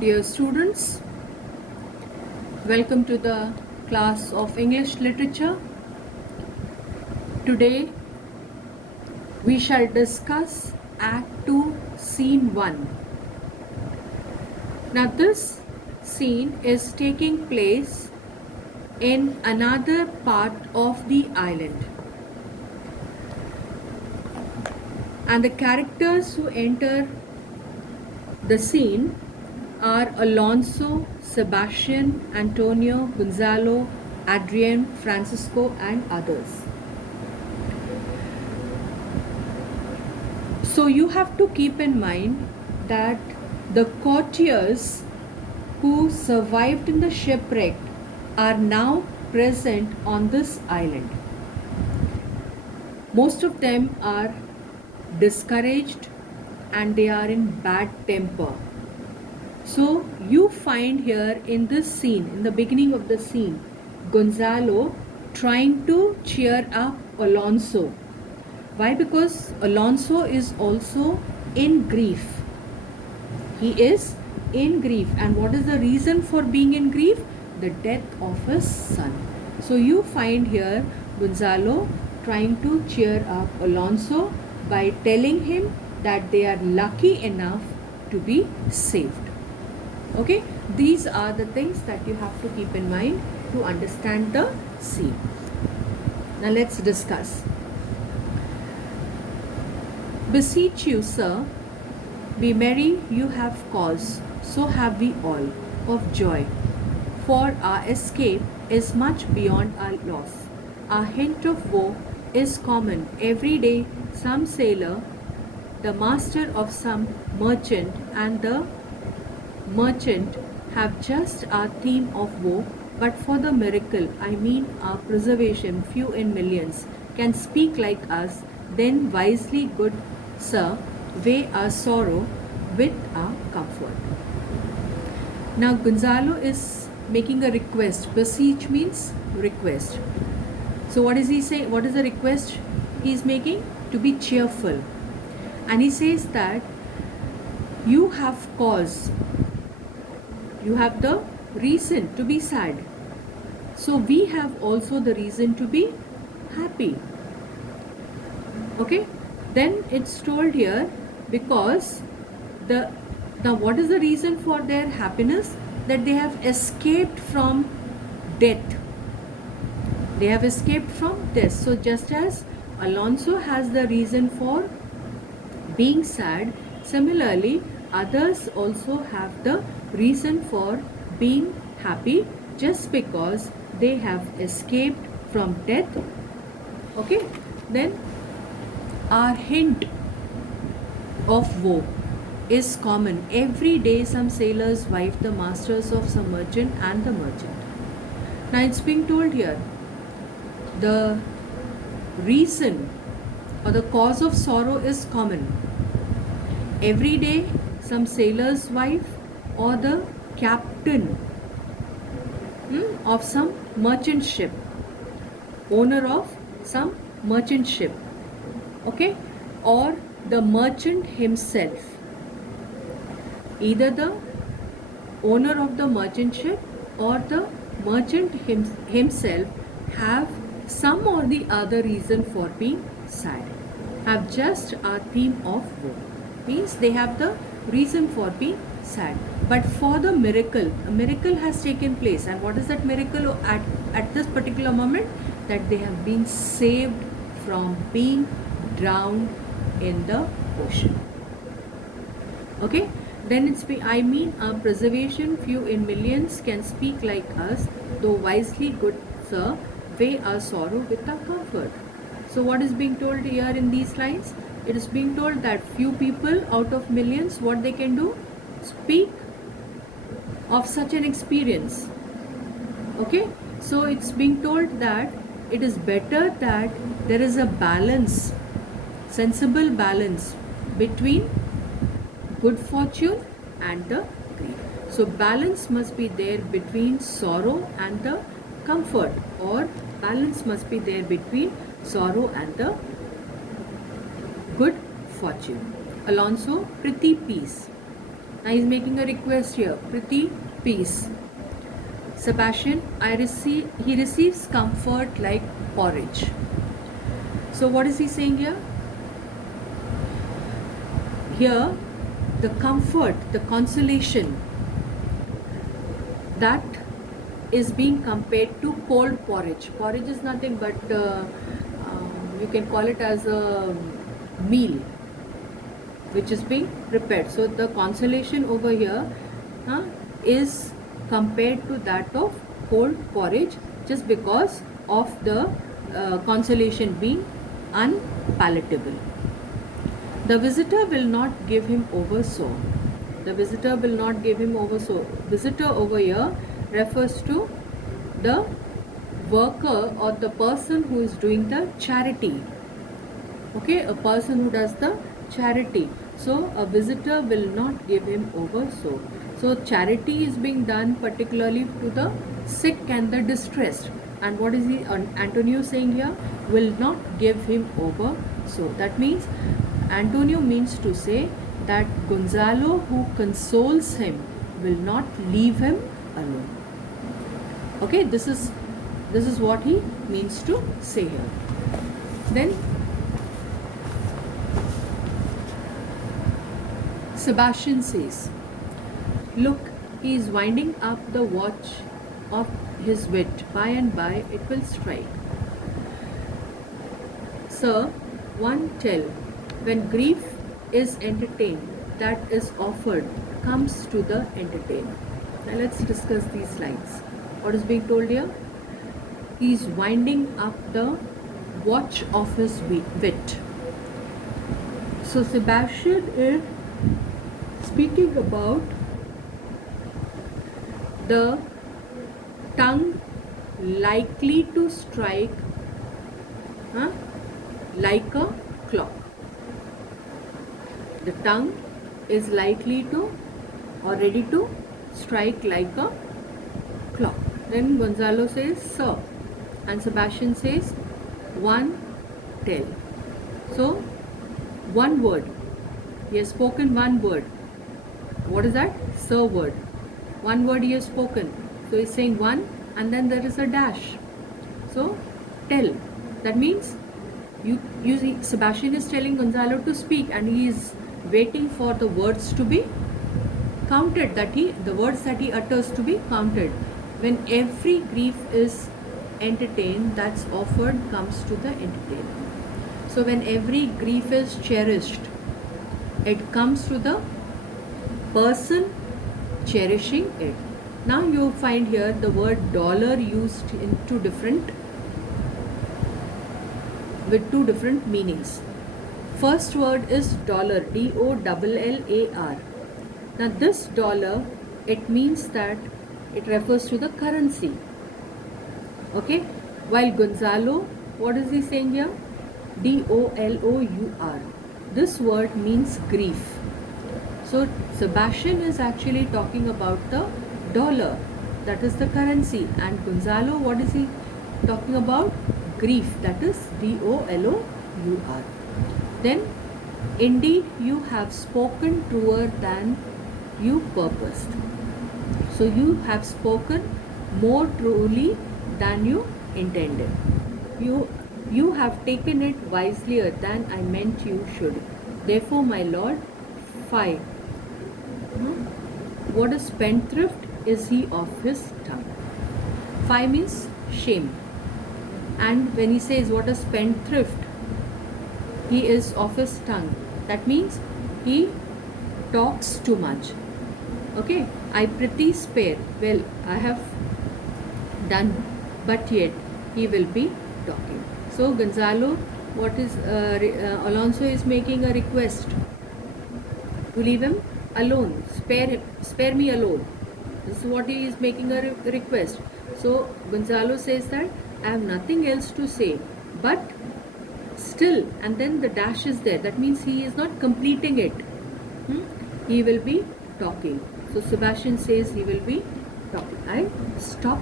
Dear students, welcome to the class of English Literature. Today we shall discuss Act 2, Scene 1. Now this scene is taking place in another part of the island. And the characters who enter the scene are Alonso, Sebastian, Antonio, Gonzalo, Adrian, Francisco, and others. So you have to keep in mind that the courtiers who survived in the shipwreck are now present on this island. Most of them are discouraged and they are in bad temper. So you find here in this scene, in the beginning of the scene, Gonzalo trying to cheer up Alonso. Why? Because Alonso is also in grief. He is in grief. And what is the reason for being in grief? The death of his son. So you find here Gonzalo trying to cheer up Alonso by telling him that they are lucky enough to be saved. Okay, these are the things that you have to keep in mind to understand the scene. Now let's discuss. Beseech you, sir, be merry, you have cause, so have we all, of joy. For our escape is much beyond our loss. Our hint of woe is common. Every day some sailor, the master of some merchant, and the merchant have just our theme of woe, but for the miracle, I mean our preservation, few in millions, can speak like us, then wisely, good sir, weigh our sorrow with our comfort. Now Gonzalo is making a request. Beseech means request. So what is he saying? What is the request he is making? To be cheerful. And he says that you have cause. You have the reason to be sad. So we have also the reason to be happy. Okay? Then it's told here because now what is the reason for their happiness? That they have escaped from death. They have escaped from death. So just as Alonso has the reason for being sad, similarly others also have the reason for being happy just because they have escaped from death. Okay, then our hint of woe is common. Every day some sailors wife the masters of some merchant and the merchant. Now it's being told here the reason or the cause of sorrow is common. Every day some sailor's wife or the captain of some merchant ship, owner of some merchant ship, okay, or the merchant himself, either the owner of the merchant ship or the merchant himself have some or the other reason for being sad, have just a theme of woe. Means they have the reason for being sad. But for the miracle, a miracle has taken place. And what is that miracle at this particular moment? That they have been saved from being drowned in the ocean. Okay? Then I mean our preservation, few in millions, can speak like us, though wisely, good sir, weigh our sorrow with our comfort. So what is being told here in these lines? It is being told that few people out of millions, what they can do? Speak of such an experience. Okay? So it's being told that it is better that there is a balance, sensible balance between good fortune and the grief. So balance must be there between sorrow and the comfort, or balance must be there between sorrow and the good fortune. Alonso, pretty peace. Now he's making a request here. Priti, peace. Sebastian, he receives comfort like porridge. So what is he saying here? Here, the comfort, the consolation, that is being compared to cold porridge. Porridge is nothing but you can call it as a meal which is being prepared. So the consolation over here is compared to that of cold porridge, just because of the consolation being unpalatable. The visitor will not give him over so. The visitor will not give him over so. Visitor over here refers to the worker or the person who is doing the charity. Okay, a person who does the charity. So a visitor will not give him over so. So charity is being done particularly to the sick and the distressed. And what is Antonio saying here? Will not give him over so. That means Antonio means to say that Gonzalo, who consoles him, will not leave him alone. Okay, this is what he means to say here. Then Sebastian says, look, he is winding up the watch of his wit. By and by it will strike. Sir, one tell, when grief is entertained, that is offered comes to the entertained. Now let's discuss these lines. What is being told here? He is winding up the watch of his wit. So Sebastian is speaking about the tongue likely to strike like a clock. The tongue is likely to or ready to strike like a clock. Then Gonzalo says, sir, and Sebastian says, one tell. So, one word. He has spoken one word. What is that? Sir word. One word he has spoken. So, he's saying one and then there is a dash. So, tell. That means you see, Sebastian is telling Gonzalo to speak and he is waiting for the words to be counted, the words that he utters to be counted. When every grief is entertained, that's offered comes to the entertainer. So when every grief is cherished, it comes to the person cherishing it. Now you find here the word dollar used in with two different meanings. First word is dollar, D-O-L-L-A-R. Now this dollar, it means that it refers to the currency. Okay, while Gonzalo, what is he saying here? D-O-L-O-U-R. This word means grief. So Sebastian is actually talking about the dollar, that is the currency, and Gonzalo, what is he talking about? Grief, that is D-O-L-O-U-R. Then, indeed you have spoken truer than you purposed. So you have spoken more truly than you intended. You have taken it wiselier than I meant you should. Therefore, my lord, fie. What a spendthrift is he of his tongue. Fie means shame. And when he says what a spendthrift he is of his tongue, that means he talks too much. Okay, I prithee spare. Well, I have done, but yet he will be talking. So Gonzalo, Alonso is making a request to leave him alone. Spare me alone. This is what he is making a request. So Gonzalo says that I have nothing else to say, but still, and then the dash is there. That means he is not completing it. He will be talking. So Sebastian says he will be talking. I stop